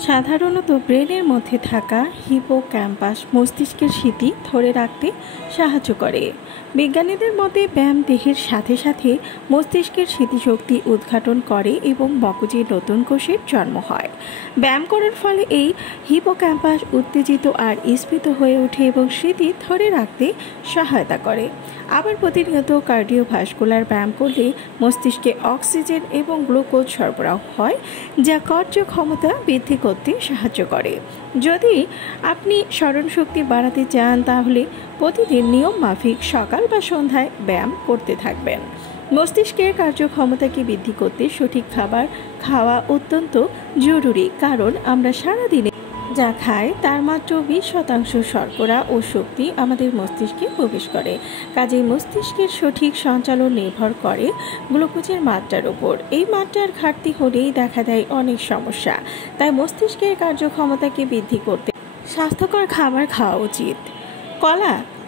সাধারণত ব্রেনের মধ্যে থাকা হিপোক্যাম্পাস মস্তিষ্কের স্মৃতি ধরে রাখতে সাহায্য করে। বিজ্ঞানীদের মতে ব্যায়াম দেহের সাথে সাথে মস্তিষ্কের স্মৃতিশক্তি উদ্ঘাটন করে এবং মগজে নতুন কোষের জন্ম হয়। ব্যায়াম করার ফলে এই হিপোক্যাম্পাস উত্তেজিত আর স্ফীত হয়ে ওঠে এবং স্মৃতি ধরে রাখতে সহায়তা করে। আবার প্রতিনিয়ত কার্ডিওভাস্কুলার ব্যায়াম করলে মস্তিষ্কে অক্সিজেন এবং গ্লুকোজ সরবরাহ হয়, যা কার্যক্ষমতা বৃদ্ধি করতে সাহায্য করে। যদি আপনি স্মরণশক্তি বাড়াতে চান তাহলে প্রতিদিন নিয়ম মাফিক সকাল বা সন্ধ্যায় ব্যায়াম করতে থাকবেন। মস্তিষ্কের কার্যক্ষমতাকে বৃদ্ধি করতে সঠিক খাবার খাওয়া অত্যন্ত জরুরি, কারণ আমরা সারাদিনে যা খায় তার মাত্র 20% শর্করা ও শক্তি আমাদের মস্তিষ্কে প্রবেশ করে। কাজেই মস্তিষ্কের সঠিক সঞ্চালন নির্ভর করে গ্লুকোজের মাত্রার উপর। এই মাত্রার ঘাটতি হলেই দেখা দেয় অনেক সমস্যা। তাই মস্তিষ্কের কার্যক্ষমতাকে বৃদ্ধি করতে স্বাস্থ্যকর খাবার খাওয়া উচিত।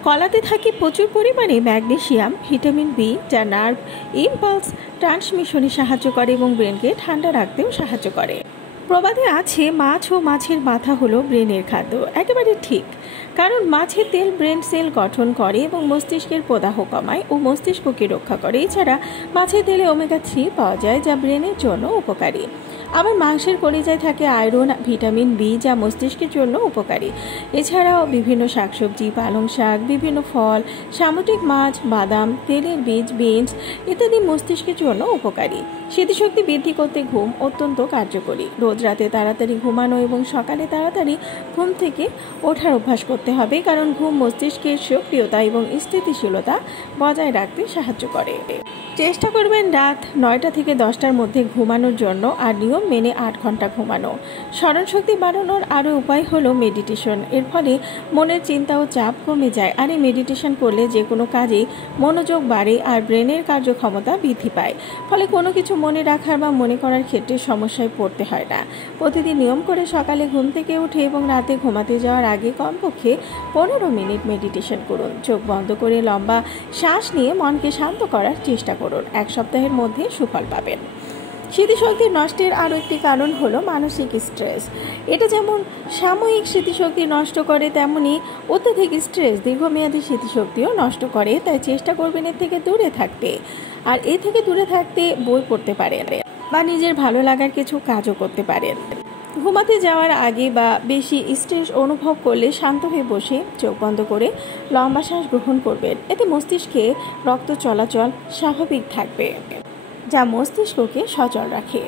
কলাতে থাকে প্রচুর পরিমাণে ম্যাগনেসিয়াম, ভিটামিন বি, যা নার্ভ ইম্পালস ট্রান্সমিশনে সাহায্য করে এবং ব্রেনকে ঠান্ডা রাখতেও সাহায্য করে। প্রবাদে আছে মাছ ও মাছের মাথা হলো ব্রেনের খাদ্য। একেবারে ঠিক, কারণ মাছের তেল ব্রেন সেল গঠন করে এবং মস্তিষ্কের প্রদাহ কমায় ও মস্তিষ্ককে রক্ষা করে। এছাড়া মাছের তেলে ওমেগা 3 পাওয়া যায়, যা ব্রেনের জন্য উপকারী। আবার মাংসের কলিজায় থাকে আয়রন, ভিটামিন বি, যা মস্তিষ্কের জন্য উপকারী। এছাড়াও বিভিন্ন শাকসবজি, পালং শাক, বিভিন্ন ফল, সামুদ্রিক মাছ, বাদাম, তেলের বীজ, বিনস ইত্যাদি মস্তিষ্কের জন্য উপকারী। স্মৃতিশক্তি বৃদ্ধি করতে ঘুম অত্যন্ত কার্যকরী। রোজ রাতে তাড়াতাড়ি ঘুমানো এবং সকালে তাড়াতাড়ি ঘুম থেকে ওঠার অভ্যাস করতে হবে, কারণ ঘুম মস্তিষ্কের সক্রিয়তা এবং স্থিতিশীলতা বজায় রাখতে সাহায্য করে। চেষ্টা করবেন রাত 9টা থেকে 10টার মধ্যে ঘুমানোর জন্য, আর নিয়ম মেনে 8 ঘন্টা ঘুমানো। স্মরণশক্তি বাড়ানোর আরও উপায় হলো মেডিটেশন। এর ফলে মনের চিন্তা ও চাপ কমে যায়, আর এই মেডিটেশন করলে যে কোনো কাজে মনোযোগ বাড়ে আর ব্রেনের কার্যক্ষমতা বৃদ্ধি পায়। ফলে কোনো কিছু মনে রাখার বা মনে করার ক্ষেত্রে সমস্যায় পড়তে হয় না। প্রতিদিন নিয়ম করে সকালে ঘুম থেকে উঠে এবং রাতে ঘুমাতে যাওয়ার আগে কমপক্ষে 15 মিনিট মেডিটেশন করুন। চোখ বন্ধ করে লম্বা শ্বাস নিয়ে মনকে শান্ত করার চেষ্টা করুন। 1 সপ্তাহের মধ্যে সুফল পাবেন। স্মৃতিশক্তি নষ্টের আরও একটি কারণ হলো মানসিক স্ট্রেস। এটা যেমন সাময়িক স্মৃতিশক্তি নষ্ট করে, তেমনি অত্যাধিক স্ট্রেস দীর্ঘমেয়াদী স্মৃতিশক্তিও নষ্ট করে। তাই চেষ্টা করবেন এর থেকে দূরে থাকতে। আর এ থেকে দূরে থাকতে বই পড়তে পারেন বা নিজের ভালো লাগার কিছু কাজও করতে পারেন। ঘুমাতে যাওয়ার আগে বা বেশি স্ট্রেস অনুভব করলে শান্ত হয়ে বসে চোখ বন্ধ করে লম্বা শ্বাস গ্রহণ করবেন। এতে মস্তিষ্কে রক্ত চলাচল স্বাভাবিক থাকবে, যা মস্তিষ্ককে সচল রাখে।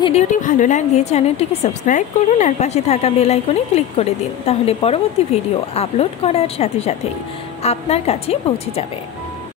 ভিডিওটি ভালো লাগলে চ্যানেলটিকে সাবস্ক্রাইব করুন আর পাশে থাকা বেল আইকনে ক্লিক করে দিন। তাহলে পরবর্তী ভিডিও আপলোড করার সাথে সাথেই আপনার কাছে পৌঁছে যাবে।